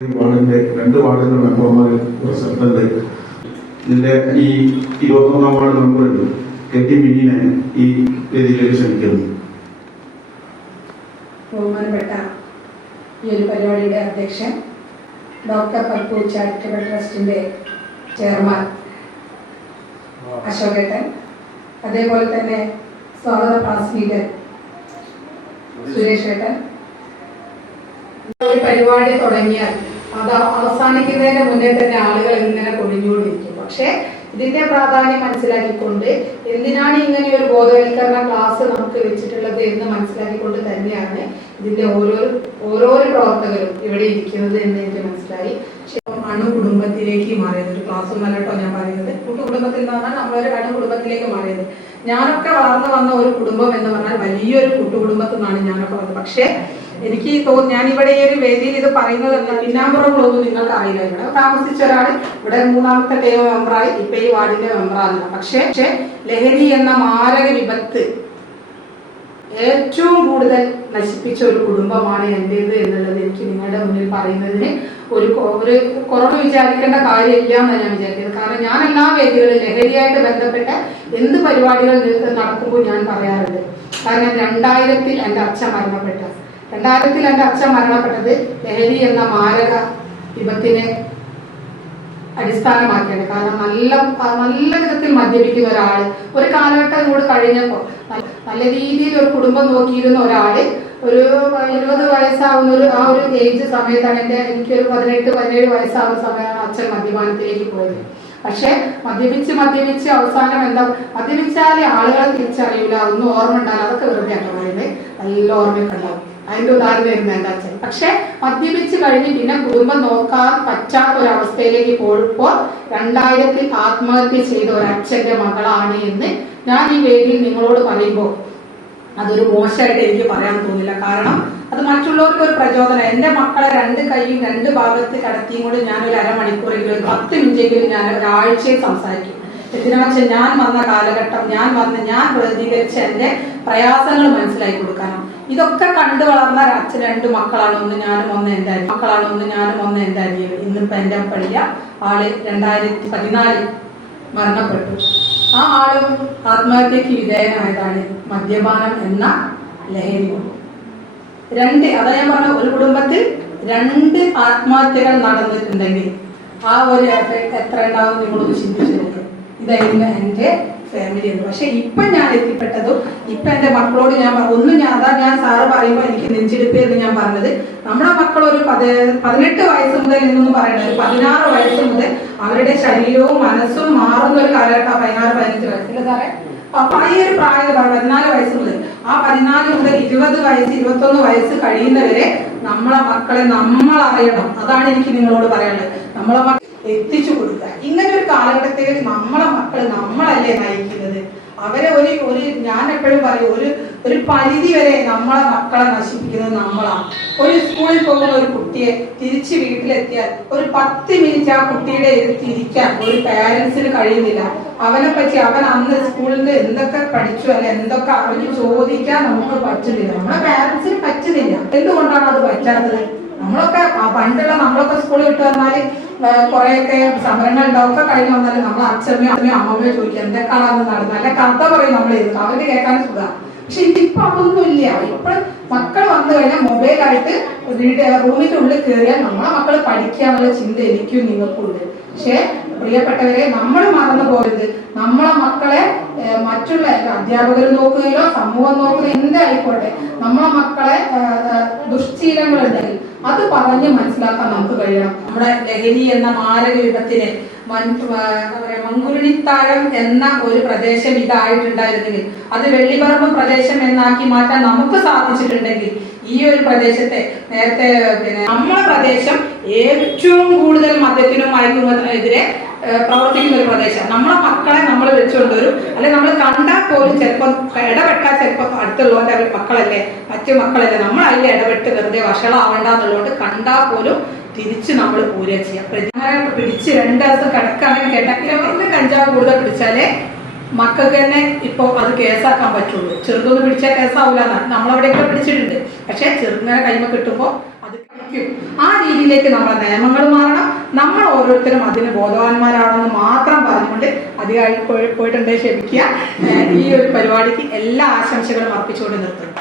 വാർഡിന്റെ 2 വാർഡിന്റെ മെമ്പർമാർ പ്രസിഡന്റ് ഇതിന്റെ ഈ 21ാം വാർഡ് മെമ്പർ കെ.ടി. മിനിനെ ഈ വേദിയിലേക്ക് ക്ഷണിക്കുന്നു. ബഹുമാനപ്പെട്ട ഈ ഒരു പരിപാടിയുടെ അധ്യക്ഷൻ ഡോക്ടർ പൽപു ചാരിറ്റബിൾ ട്രസ്റ്റിന്റെ ചെയർമാൻ അശോകേട്ടൻ, അതേപോലെ തന്നെ സ്വാഗത പ്രാസംഗികൻ സുരേഷ് ഏട്ടൻ. ഒരു പരിപാടി തുടങ്ങിയാൽ അത് അവസാനിക്കുന്നതിന് മുന്നേ തന്നെ ആളുകൾ ഇങ്ങനെ കൊഴിഞ്ഞുകൊണ്ടിരിക്കും. പക്ഷെ ഇതിന്റെ പ്രാധാന്യം മനസ്സിലാക്കിക്കൊണ്ട് എന്തിനാണ് ഇങ്ങനെ ഒരു ബോധവൽക്കരണ ക്ലാസ് നമുക്ക് വെച്ചിട്ടുള്ളത് എന്ന് മനസ്സിലാക്കിക്കൊണ്ട് തന്നെയാണ് ഇതിന്റെ ഓരോ പ്രവർത്തകരും ഇവിടെ ഇരിക്കുന്നത് എന്ന് എനിക്ക് മനസ്സിലായി. അണുകുടുംബത്തിലേക്ക് മാറിയത് ഒരു ക്ലാസ് ഒന്നല്ല കേട്ടോ ഞാൻ പറയുന്നത്. കൂട്ടുകുടുംബത്തിൽ നിന്ന് പറഞ്ഞാൽ നമ്മളൊരു അണുകുടുംബത്തിലേക്ക് മാറിയത്. ഞാനൊക്കെ വളർന്നു വന്ന ഒരു കുടുംബം എന്ന് പറഞ്ഞാൽ വലിയൊരു കൂട്ടുകുടുംബത്തിൽ നിന്നാണ് ഞാനൊക്കെ വന്നത്. പക്ഷെ എനിക്ക് തോന്നുന്നു ഞാൻ ഇവിടെ ഈ ഒരു വേദിയിൽ ഇത് പറയുന്നത് പിന്നാമ്പുറങ്ങളൊന്നും നിങ്ങൾക്ക് അറിയില്ല. ഇവിടെ താമസിച്ച ഒരാൾ ഇവിടെ 3ാമത്തെ ടേം മെമ്പറായി ഇപ്പൊ ഈ വാർഡിന്റെ മെമ്പറാകുന്നില്ല. പക്ഷെ ലഹരി എന്ന മാരക വിപത്ത് ഏറ്റവും കൂടുതൽ നശിപ്പിച്ച ഒരു കുടുംബമാണ് എന്റേത് എന്നുള്ളത് എനിക്ക് നിങ്ങളുടെ മുന്നിൽ പറയുന്നതിന് ഒരു കുറവ് വിചാരിക്കേണ്ട കാര്യമില്ല എന്നാണ് ഞാൻ വിചാരിക്കുന്നത്. കാരണം ഞാൻ എല്ലാ വേദികളും ലഹരിയായിട്ട് ബന്ധപ്പെട്ട എന്ത് പരിപാടികൾ നടക്കുമ്പോൾ ഞാൻ പറയാറുണ്ട്. കാരണം 2000-ൽ എന്റെ അച്ഛൻ മരണപ്പെട്ടത് ലഹരി എന്ന മാരക വിപത്തിനെ അടിസ്ഥാനമാക്കിയാണ്. കാരണം നല്ല വിധത്തിൽ മദ്യപിക്കുന്ന ഒരാള് ഒരു കാലഘട്ടം കൂടെ കഴിഞ്ഞപ്പോ നല്ല രീതിയിൽ ഒരു കുടുംബം നോക്കിയിരുന്ന ഒരാള് ഒരു 20 വയസ്സാവുന്ന ആ ഒരു ഏജ് സമയത്താണ് എനിക്കൊരു 18-17 വയസ്സാവുന്ന സമയമാണ് അച്ഛൻ മദ്യപാനത്തിലേക്ക് പോയത്. പക്ഷെ മദ്യപിച്ച് അവസാനം എന്താ, മദ്യപിച്ചാലേ ആളുകളെ തിരിച്ചറിയില്ല, ഒന്നും ഓർമ്മ ഉണ്ടാവില്ല. അതൊക്കെ വെറുതെ ആട്ടോ പറയുന്നത്, നല്ല ഓർമ്മയൊക്കെ ഉണ്ടാവും. അതിന്റെ ഉദാഹരണമായിരുന്നു എന്റെ അച്ഛൻ. പക്ഷെ മദ്യപിച്ച് കഴിഞ്ഞ് പിന്നെ കുടുംബം നോക്കാൻ പറ്റാത്ത ഒരു അവസ്ഥയിലേക്ക് പോയപ്പോൾ 2000-ൽ ആത്മഹത്യ ചെയ്ത ഒരു അച്ഛന്റെ മകളാണ് എന്ന് ഞാൻ ഈ വേദിയിൽ നിങ്ങളോട് പറയുമ്പോൾ അതൊരു മോശമായിട്ട് എനിക്ക് പറയാൻ തോന്നില്ല. കാരണം അത് മറ്റുള്ളവർക്ക് ഒരു പ്രചോദനം. എന്റെ മക്കളെ 2 കൈയും 2 ഭാഗത്ത് കടത്തിയും കൊണ്ട് ഞാൻ ഒരു അരമണിക്കൂറെങ്കിലും ഒരു 10 മിനിറ്റെങ്കിലും ഞാൻ ഒരാഴ്ചയിൽ സംസാരിക്കും. ഇതിനെക്കുറിച്ച് ഞാൻ വന്ന കാലഘട്ടം, ഞാൻ പ്രതികരിച്ച എന്റെ പ്രയാസങ്ങൾ മനസ്സിലാക്കി കൊടുക്കാനും. ഇതൊക്കെ കണ്ടു വളർന്ന അച്ഛൻ 2 മക്കളാണ്. ഒന്ന് ഞാനും ഒന്ന് എന്റെ അനിയൻ. ഇന്നിപ്പോ എന്റെ പള്ളിയ ആള് 2014 മരണപ്പെട്ടു. ആ ആളും ആത്മഹത്യക്ക് വിധേയനായതാണ് മദ്യപാനം എന്ന ലഹരി കൊണ്ട്. അതാ ഞാൻ പറഞ്ഞ, ഒരു കുടുംബത്തിൽ 2 ആത്മഹത്യകൾ നടന്നിട്ടുണ്ടെങ്കിൽ ആ ഒരു എഫക്ട് എത്ര ഉണ്ടാവും നിങ്ങളൊന്ന് ചിന്തിച്ചു നോക്കും. ഇതായിരുന്നു എന്റെ ഫാമിലി എന്ന്. പക്ഷെ ഇപ്പൊ ഞാൻ എത്തിപ്പെട്ടതും ഇപ്പൊ എന്റെ മക്കളോട് ഞാൻ സാറ് പറയുമ്പോൾ എനിക്ക് നെഞ്ചിടിപ്പ് എന്ന് ഞാൻ പറഞ്ഞത്, നമ്മുടെ മക്കൾ ഒരു 18 വയസ്സ് മുതൽ എന്നൊന്നും പറയണത് 16 വയസ്സ് മുതൽ അവരുടെ ശരീരവും മനസ്സും മാറുന്ന ഒരു കാലഘട്ടം. 16-15 വയസ്സില്ല സാറേ, അപ്പൊ ഈ ഒരു പ്രായം 14 വയസ്സ് മുതൽ ആ 14 മുതൽ 20 വയസ്സ് 21 വയസ്സ് കഴിയുന്നവരെ നമ്മളെ മക്കളെ നമ്മൾ അറിയണം. അതാണ് എനിക്ക് നിങ്ങളോട് പറയാനുള്ളത്. നമ്മളെ മക്കൾ എത്തിച്ചു കൊടുക്കുക. ഇങ്ങനെ ഒരു കാലഘട്ടത്തിൽ നമ്മളെ മക്കൾ നമ്മളല്ലേ നയിക്കുന്നത്. അവരെ ഞാൻ എപ്പോഴും പറയും, ഒരു പരിധി വരെ നമ്മളെ മക്കളെ നശിപ്പിക്കുന്നത് നമ്മളാണ്. ഒരു സ്കൂളിൽ പോകുന്ന ഒരു കുട്ടിയെ തിരിച്ച് വീട്ടിലെത്തിയാൽ ഒരു 10 മിനിറ്റ് ആ കുട്ടിയുടെ തിരിക്കാൻ ഒരു പേരൻസിന് കഴിയുന്നില്ല. അവനെ പറ്റി അവൻ അന്ന് സ്കൂളിൽ എന്തൊക്കെ പഠിച്ചു അല്ലെ എന്തൊക്കെ അറിഞ്ഞു ചോദിക്കാൻ നമുക്ക് പറ്റുന്നില്ല. നമ്മളെ പേരൻസിന് പറ്റുന്നില്ല. എന്തുകൊണ്ടാണ് അത് പറ്റാത്തത്? നമ്മളൊക്കെ സ്കൂളിൽ വിട്ട് വന്നാല് കുറെയൊക്കെ സമരങ്ങൾ ഉണ്ടാവൊക്കെ കഴിഞ്ഞ് വന്നാലും നമ്മൾ അച്ഛമ്മയോ അമ്മമ്മയോ ചോദിക്കുക എന്തൊക്കെയാണ് അന്ന് നടന്നത്, അല്ലെ കഥ പറയും നമ്മൾ ചെയ്തത്, അവർക്ക് കേൾക്കാൻ സുഖം. പക്ഷെ ഇപ്പൊ അതൊന്നും ഇല്ല. ഇപ്പൊ മക്കൾ വന്നു കഴിഞ്ഞാൽ മൊബൈലായിട്ട് റൂമിന്റെ ഉള്ളിൽ കയറിയാൽ നമ്മളെ മക്കൾ പഠിക്കാന്നുള്ള ചിന്ത എനിക്കും നിങ്ങൾക്കും ഉണ്ട്. പക്ഷെ പ്രിയപ്പെട്ടവരെ, നമ്മൾ മറന്നു പോകരുത്. നമ്മളെ മക്കളെ മറ്റുള്ള അധ്യാപകർ നോക്കുകയോ സമൂഹം നോക്കുകയോ എന്തായിക്കോട്ടെ, നമ്മളെ മക്കളെ ദുശ്ശീലങ്ങളുണ്ടെങ്കിൽ അത് പറഞ്ഞ് മനസ്സിലാക്കാൻ നമുക്ക് കഴിയണം. നമ്മുടെ ലഹരി എന്ന മാരക വിപത്തിനെ മങ്കുരുണിത്താഴം എന്ന ഒരു പ്രദേശം ഇതായിട്ടുണ്ടായിരുന്നെങ്കിൽ, അത് വെള്ളിപ്പറമ്പ് പ്രദേശം എന്നാക്കി മാറ്റാൻ നമുക്ക് സാധിച്ചിട്ടുണ്ടെങ്കിൽ, ഈ ഒരു പ്രദേശത്തെ നേരത്തെ നമ്മളെ പ്രദേശം ഏറ്റവും കൂടുതൽ മദ്യത്തിനും മയക്കുമതിനെതിരെ പ്രവർത്തിക്കുന്ന ഒരു പ്രദേശം. നമ്മളെ മക്കളെ നമ്മൾ വെച്ചുകൊണ്ടുവരും, അല്ലെ നമ്മൾ കണ്ടാൽ പോലും ചിലപ്പോൾ ഇടപെട്ടാൽ ചിലപ്പോൾ അടുത്തുള്ളവന്റെ അവർ മക്കളല്ലേ, മറ്റു മക്കളല്ലേ, നമ്മൾ അതിൽ ഇടപെട്ട് വെറുതെ വഷളാവണ്ട എന്നുള്ളതുകൊണ്ട് കണ്ടാൽ പോലും തിരിച്ച് നമ്മൾ പൂര ചെയ്യാം. പിടിച്ച് 2 ദിവസം കിടക്കാണെങ്കിൽ കേട്ടാൽ കഞ്ചാവ് കൂടുതൽ പിടിച്ചാലേ മക്കൾക്ക് തന്നെ ഇപ്പൊ അത് കേസാക്കാൻ പറ്റുള്ളൂ. ചെറുതൊന്നും പിടിച്ചാൽ കേസാവൂല. നമ്മളവിടെയൊക്കെ പിടിച്ചിട്ടുണ്ട്. പക്ഷെ ചെറുങ്ങനെ കൈമ കിട്ടുമ്പോ അത് കഴിക്കും. ആ രീതിയിലേക്ക് നമ്മുടെ നിയമങ്ങൾ മാറണം. നമ്മൾ ഓരോരുത്തരും അതിന് ബോധവാന്മാരാണെന്ന് മാത്രം പറഞ്ഞുകൊണ്ട് അധികമായി പോയിട്ടുണ്ടെങ്കിൽ ക്ഷമിക്കുക. ഈ ഒരു പരിപാടിക്ക് എല്ലാ ആശംസകളും അർപ്പിച്ചുകൊണ്ട് നിർത്തുന്നു.